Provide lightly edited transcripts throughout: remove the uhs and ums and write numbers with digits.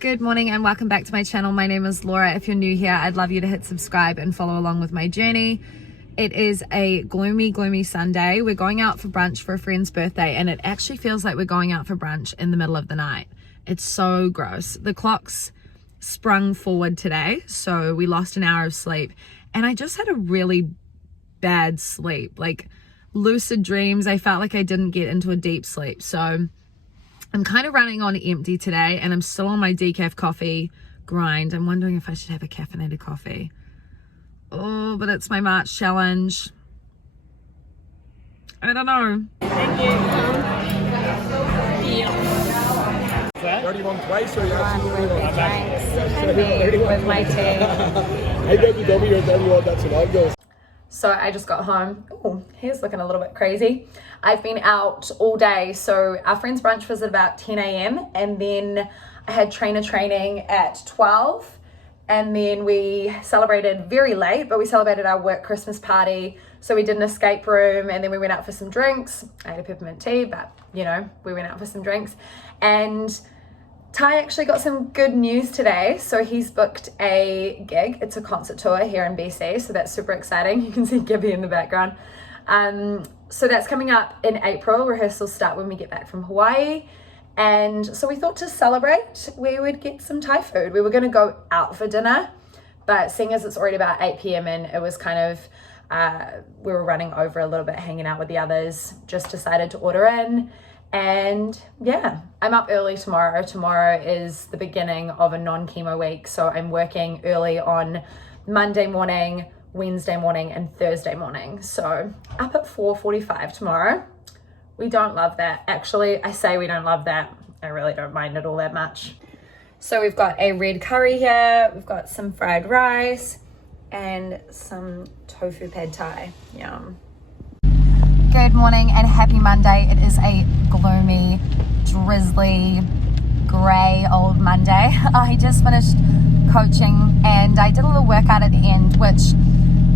Good morning and welcome back to my channel. My name is Laura. If you're new here, I'd love you to hit subscribe and follow along with my journey. It is a gloomy Sunday. We're going out for brunch for a friend's birthday, and it actually feels like we're going out for brunch in the middle of the night. It's so gross. The clocks sprung forward today, so we lost an hour of sleep, and I just had a really bad sleep, like lucid dreams. I felt like I didn't get into a deep sleep, so I'm kind of running on empty today, and I'm still on my decaf coffee grind. I'm wondering if I should have a caffeinated coffee. Oh, but it's my March challenge. I don't know. Thank you. Yeah. 31 twice, or you're With my tea. I bet you told me you're 31, that's what I'll go. So I just got home. Oh, hair's looking a little bit crazy. I've been out all day. So our friend's brunch was at about 10 a.m. and then I had trainer training at 12. And then we celebrated very late, but we celebrated our work Christmas party. So we did an escape room, and then we went out for some drinks. I had a peppermint tea, but you know, we went out for some drinks. And Ty actually got some good news today. So he's booked a gig. It's a concert tour here in BC. So that's super exciting. You can see Gibby in the background. So that's coming up in April. Rehearsals start when we get back from Hawaii. And so we thought to celebrate, we would get some Thai food. We were going to go out for dinner, but seeing as it's already about 8 p.m. and it was kind of, we were running over a little bit, hanging out with the others, just decided to order in. And yeah, I'm up early tomorrow. Tomorrow is the beginning of a non-chemo week. So I'm working early on Monday morning, Wednesday morning, and Thursday morning. So up at 4:45 tomorrow. We don't love that. Actually, I say we don't love that. I really don't mind it all that much. So we've got a red curry here. We've got some fried rice and some tofu pad thai. Yum. Good morning and happy Monday. It is a gloomy, drizzly, grey old Monday. I just finished coaching and I did a little workout at the end, which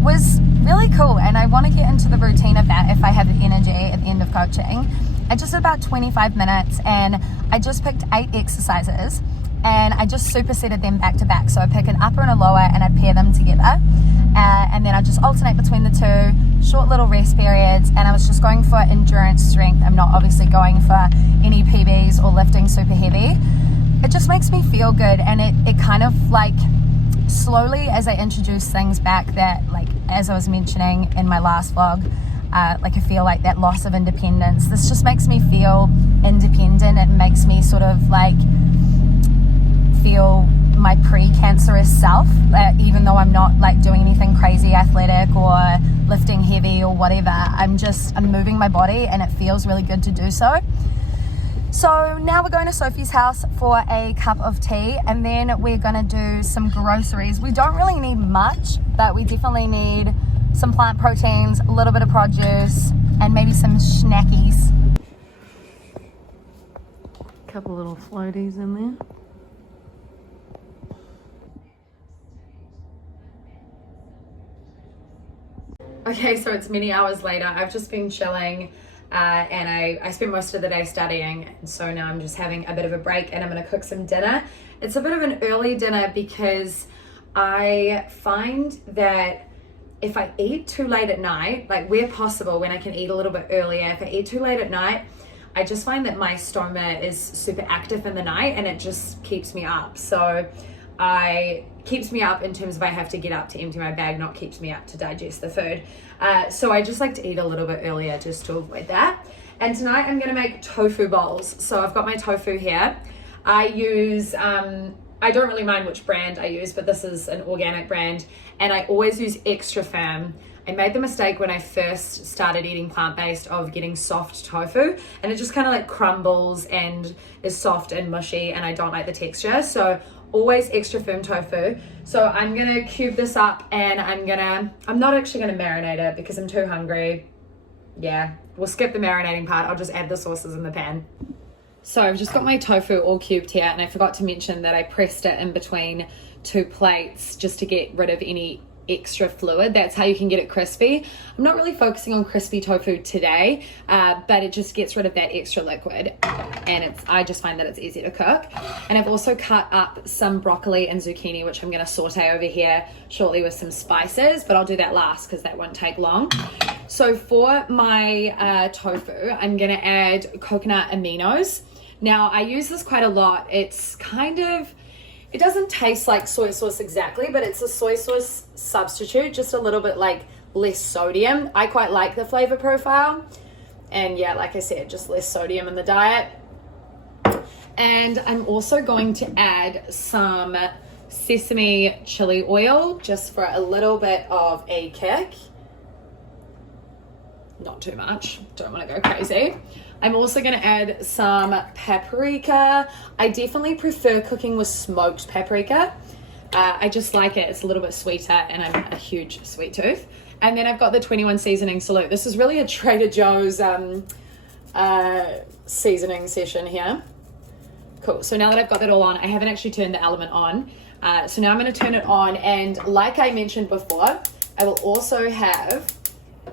was really cool, and I want to get into the routine of that if I have the energy at the end of coaching. I just did about 25 minutes and I just picked 8 exercises and I just supersetted them back to back. So I pick an upper and a lower and I pair them together, and then I just alternate between the two, short little rest periods, and I was just going for endurance strength. I'm not obviously going for any PBs or lifting super heavy. It just makes me feel good, and it kind of like slowly, as I introduce things back, that like as I was mentioning in my last vlog, like I feel like that loss of independence, this just makes me feel independent. It makes me sort of like feel my pre-cancerous self, even though I'm not like doing anything crazy athletic or lifting heavy or whatever. I'm moving my body and it feels really good to do so. So now we're going to Sophie's house for a cup of tea, and then we're going to do some groceries. We don't really need much, but we definitely need some plant proteins, a little bit of produce, and maybe some snackies. Couple little floaties in there. Okay, so it's many hours later. I've just been chilling. And I spent most of the day studying, and so now I'm just having a bit of a break and I'm going to cook some dinner. It's a bit of an early dinner because I find that if I eat too late at night, like where possible when I can eat a little bit earlier, if I eat too late at night, I just find that my stoma is super active in the night and it just keeps me up. So keeps me up in terms of I have to get up to empty my bag, not keeps me up to digest the food. So I just like to eat a little bit earlier just to avoid that. And tonight I'm gonna make tofu bowls. So I've got my tofu here. I use, I don't really mind which brand I use, but this is an organic brand, and I always use extra firm. I made the mistake when I first started eating plant-based of getting soft tofu, and it just kind of like crumbles and is soft and mushy, and I don't like the texture. So always extra firm tofu. So I'm gonna cube this up, and I'm not actually gonna marinate it because I'm too hungry. Yeah, we'll skip the marinating part. I'll just add the sauces in the pan. So I've just got my tofu all cubed here, and I forgot to mention that I pressed it in between 2 plates just to get rid of any extra fluid. That's how you can get it crispy. I'm not really focusing on crispy tofu today, but it just gets rid of that extra liquid, and I just find that it's easy to cook. And I've also cut up some broccoli and zucchini, which I'm going to saute over here shortly with some spices, but I'll do that last because that won't take long. So for my tofu, I'm going to add coconut aminos. Now, I use this quite a lot. It's it doesn't taste like soy sauce exactly, but it's a soy sauce substitute, just a little bit like less sodium. I quite like the flavor profile. And yeah, like I said, just less sodium in the diet. And I'm also going to add some sesame chili oil just for a little bit of a kick. Not too much, don't want to go crazy. I'm also going to add some paprika. I definitely prefer cooking with smoked paprika. I just like it. It's a little bit sweeter, and I'm a huge sweet tooth. And then I've got the 21 seasoning salute. This is really a Trader Joe's seasoning session here. Cool. So now that I've got that all on, I haven't actually turned the element on. So now I'm going to turn it on. And like I mentioned before, I will also have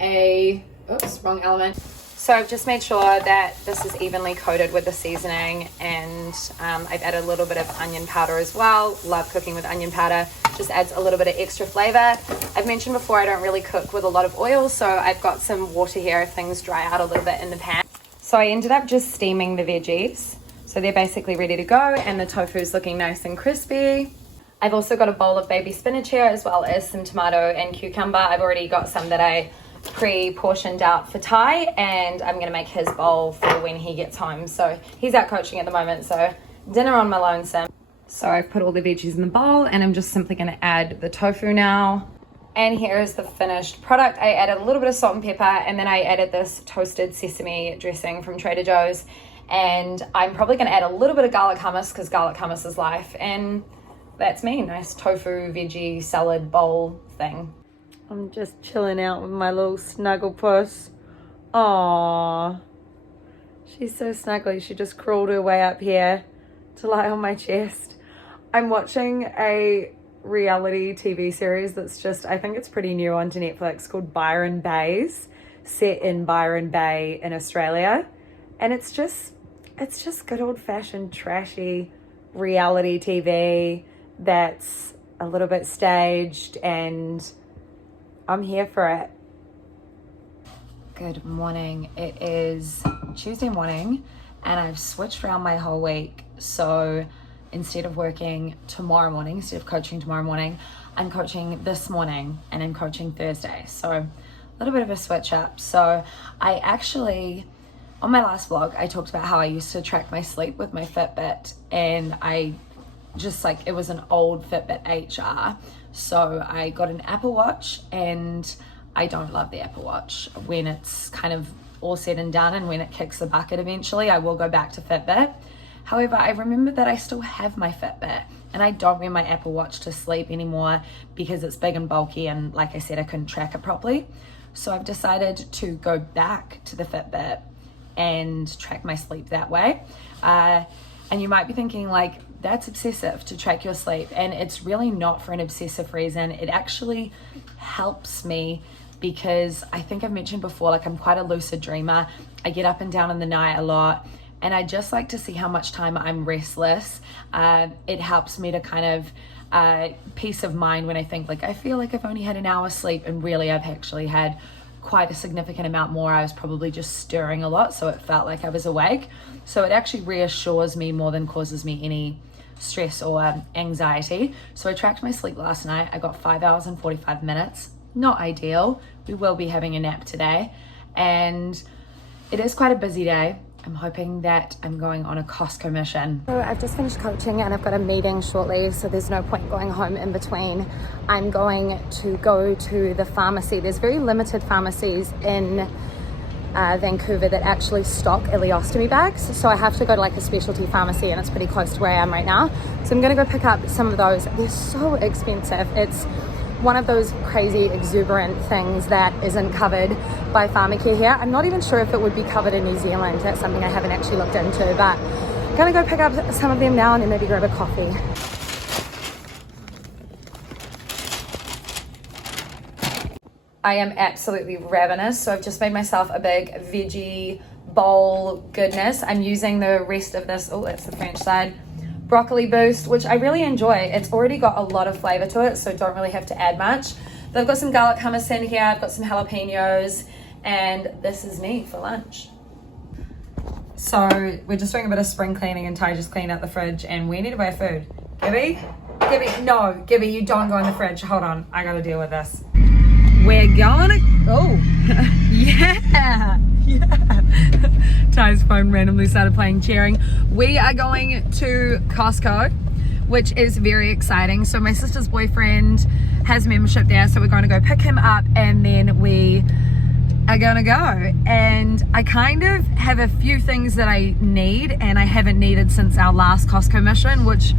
oops, wrong element. So I've just made sure that this is evenly coated with the seasoning, and I've added a little bit of onion powder as well. Love cooking with onion powder. Just adds a little bit of extra flavor. I've mentioned before I don't really cook with a lot of oil, so I've got some water here if things dry out a little bit in the pan. So I ended up just steaming the veggies. So they're basically ready to go, and the tofu's looking nice and crispy. I've also got a bowl of baby spinach here, as well as some tomato and cucumber. I've already got some that I pre-portioned out for Ty, and I'm gonna make his bowl for when he gets home. So he's out coaching at the moment, so dinner on my lonesome. So I've put all the veggies in the bowl, and I'm just simply gonna add the tofu now. And here is the finished product. I added a little bit of salt and pepper, and then I added this toasted sesame dressing from Trader Joe's, and I'm probably gonna add a little bit of garlic hummus because garlic hummus is life. And that's me, nice tofu veggie salad bowl thing. I'm just chilling out with my little snuggle puss. Aww. She's so snuggly. She just crawled her way up here to lie on my chest. I'm watching a reality TV series that's just, I think it's pretty new onto Netflix, called Byron Bays, set in Byron Bay in Australia. And it's just good old-fashioned trashy reality TV that's a little bit staged, and I'm here for it. Good morning. It is Tuesday morning, and I've switched around my whole week. So instead of working tomorrow morning, instead of coaching tomorrow morning, I'm coaching this morning, and I'm coaching Thursday. So a little bit of a switch up. So I actually, on my last vlog, I talked about how I used to track my sleep with my Fitbit, and I just it was an old Fitbit HR. So I got an Apple Watch, and I don't love the Apple Watch. When it's kind of all said and done, and when it kicks the bucket eventually, I will go back to Fitbit. However, I remember that I still have my Fitbit, and I don't wear my Apple Watch to sleep anymore because it's big and bulky, and like I said, I couldn't track it properly. So I've decided to go back to the Fitbit and track my sleep that way. And you might be thinking that's obsessive to track your sleep, and it's really not for an obsessive reason. It actually helps me because I think I've mentioned before, I'm quite a lucid dreamer. I get up and down in the night a lot, and I just like to see how much time I'm restless. It helps me to kind of peace of mind when I think I feel like I've only had an hour's sleep, and really I've actually had quite a significant amount more. I was probably just stirring a lot, so it felt like I was awake. So it actually reassures me more than causes me any stress or anxiety. So I tracked my sleep last night. I got 5 hours and 45 minutes. Not ideal. We will be having a nap today, and it is quite a busy day. I'm hoping that I'm going on a Costco mission. So I've just finished coaching, and I've got a meeting shortly, so there's no point going home in between. I'm going to go to the pharmacy. There's very limited pharmacies in Vancouver that actually stock ileostomy bags, so I have to go to a specialty pharmacy, and it's pretty close to where I am right now. So I'm gonna go pick up some of those. They're so expensive. It's one of those crazy exuberant things that isn't covered by pharmacare here. I'm not even sure if it would be covered in New Zealand. That's something I haven't actually looked into, but I'm gonna go pick up some of them now and then maybe grab a coffee. I am absolutely ravenous, so I've just made myself a big veggie bowl goodness. I'm using the rest of this, oh, that's the French side, broccoli boost, which I really enjoy. It's already got a lot of flavor to it, so don't really have to add much. But I've got some garlic hummus in here, I've got some jalapenos, and this is me for lunch. So we're just doing a bit of spring cleaning, and Ty just cleaned out the fridge, and we need to buy food. Gibby, you don't go in the fridge. Hold on, I gotta deal with this. We're gonna, oh, yeah. Ty's phone randomly started playing cheering. We are going to Costco, which is very exciting. So my sister's boyfriend has membership there, so we're going to go pick him up, and then we are gonna go. And I kind of have a few things that I need, and I haven't needed since our last Costco mission, which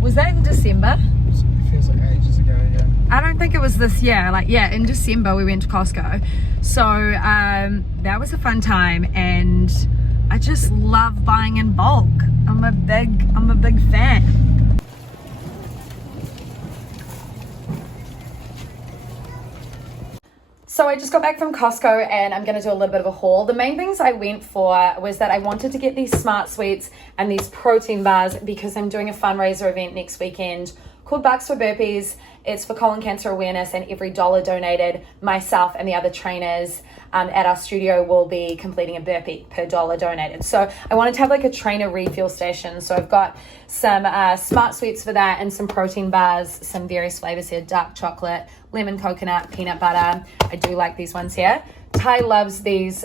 was that in December? It feels like ages ago, yeah. I don't think it was this year. Like, yeah, in December we went to Costco. So that was a fun time, and I just love buying in bulk. I'm a big fan. So I just got back from Costco, and I'm going to do a little bit of a haul. The main things I went for was that I wanted to get these Smart Sweets and these protein bars because I'm doing a fundraiser event next weekend called Bucks for Burpees. It's for colon cancer awareness, and every dollar donated, myself and the other trainers at our studio will be completing a burpee per dollar donated. So I wanted to have like a trainer refuel station. So I've got some Smart Sweets for that, and some protein bars, some various flavors here, dark chocolate, lemon coconut, peanut butter. I do like these ones here. Ty loves these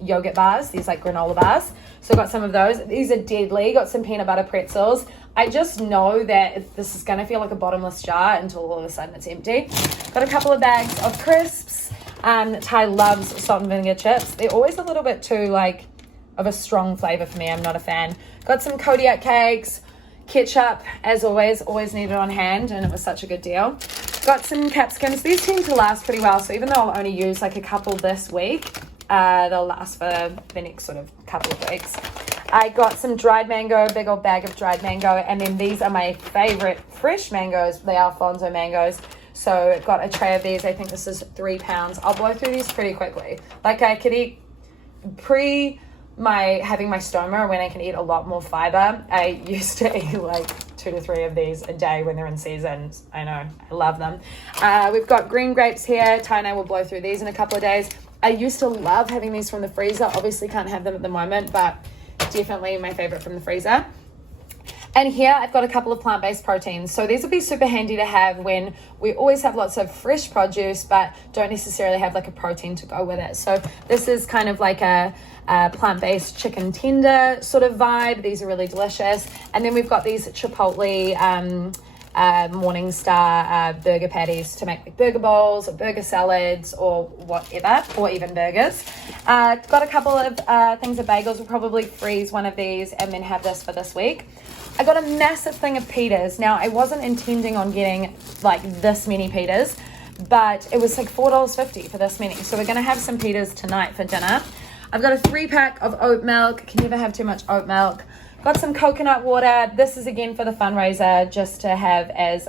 yogurt bars, these like granola bars. So I got some of those. These are deadly. Got some peanut butter pretzels. I just know that this is going to feel like a bottomless jar until all of a sudden it's empty. Got a couple of bags of crisps. Ty loves salt and vinegar chips. They're always a little bit too like of a strong flavor for me. I'm not a fan. Got some Kodiak cakes, ketchup, as always needed on hand, and it was such a good deal. Got some capsicums. These tend to last pretty well, so even though I'll only use like a couple this week, they'll last for the next sort of couple of weeks. I got some dried mango, a big old bag of dried mango, and then these are my favorite fresh mangoes, the Alfonso mangoes. So I've got a tray of these. I think this is 3 pounds. I'll blow through these pretty quickly. Like I could eat having my stoma, when I can eat a lot more fiber. I used to eat like 2 to 3 of these a day when they're in season. I know, I love them. We've got green grapes here. Ty and I will blow through these in a couple of days. I used to love having these from the freezer. Obviously can't have them at the moment, but definitely my favorite from the freezer. And here I've got a couple of plant-based proteins. So these will be super handy to have when we always have lots of fresh produce, but don't necessarily have like a protein to go with it. So this is kind of like a plant-based chicken tender sort of vibe. These are really delicious. And then we've got these Chipotle Morningstar burger patties to make like burger bowls or burger salads or whatever, or even burgers. Got a couple of things of bagels. We'll probably freeze one of these and then have this for this week. I got a massive thing of pitas. Now, I wasn't intending on getting like this many pitas, but it was like $4.50 for this many. So we're going to have some pitas tonight for dinner. I've got a 3-pack of oat milk. Can never have too much oat milk. Got some coconut water. This is again for the fundraiser, just to have as,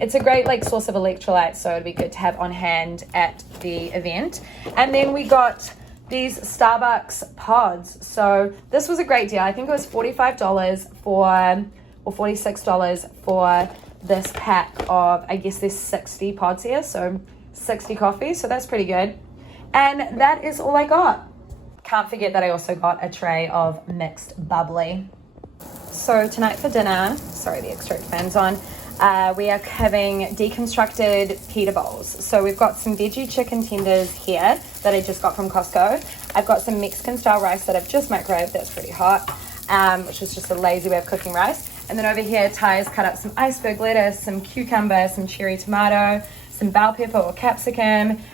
it's a great like source of electrolytes, so it'd be good to have on hand at the event. And then we got these Starbucks pods. So this was a great deal. I think it was $45 or $46 for this pack of, I guess there's 60 pods here, so 60 coffees, so that's pretty good. And that is all I got. Can't forget that I also got a tray of mixed bubbly. So tonight for dinner, sorry the extract fan's on, we are having deconstructed pita bowls. So we've got some veggie chicken tenders here that I just got from Costco. I've got some Mexican style rice that I've just microwaved, that's pretty hot, which is just a lazy way of cooking rice. And then over here, Ty has cut up some iceberg lettuce, some cucumber, some cherry tomato, some bell pepper or capsicum,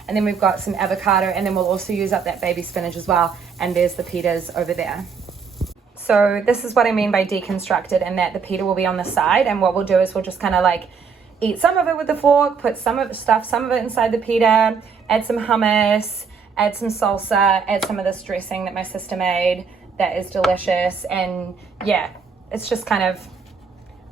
and then we've got some avocado, and then we'll also use up that baby spinach as well. And there's the pitas over there. So this is what I mean by deconstructed, and that the pita will be on the side, and what we'll do is we'll just kind of like eat some of it with the fork, put some of it inside the pita, add some hummus, add some salsa, add some of this dressing that my sister made that is delicious. And yeah, it's just kind of,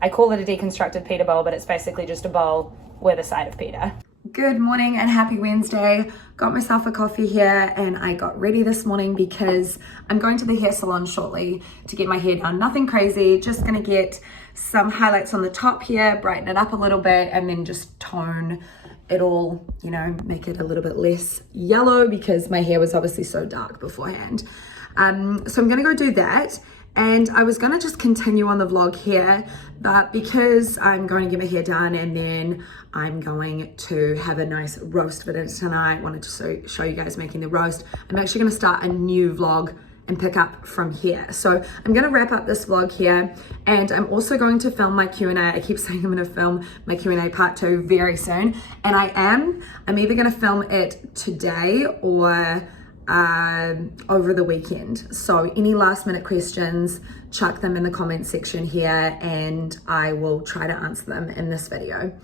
I call it a deconstructed pita bowl, but it's basically just a bowl with a side of pita. Good morning and happy Wednesday. Got myself a coffee here and I got ready this morning because I'm going to the hair salon shortly to get my hair done. Nothing crazy, just gonna get some highlights on the top here, brighten it up a little bit, and then just tone it all, you know, make it a little bit less yellow because my hair was obviously so dark beforehand. So I'm gonna go do that. And I was gonna just continue on the vlog here, but because I'm going to get my hair done and then I'm going to have a nice roast for dinner tonight, wanted to show you guys making the roast. I'm actually gonna start a new vlog and pick up from here. So I'm gonna wrap up this vlog here, and I'm also going to film my Q&A. I keep saying I'm gonna film my Q&A part 2 very soon, and I'm either gonna film it today or over the weekend. So any last minute questions, chuck them in the comment section here and I will try to answer them in this video.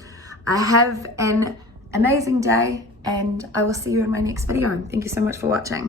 I have an amazing day and I will see you in my next video. Thank you so much for watching.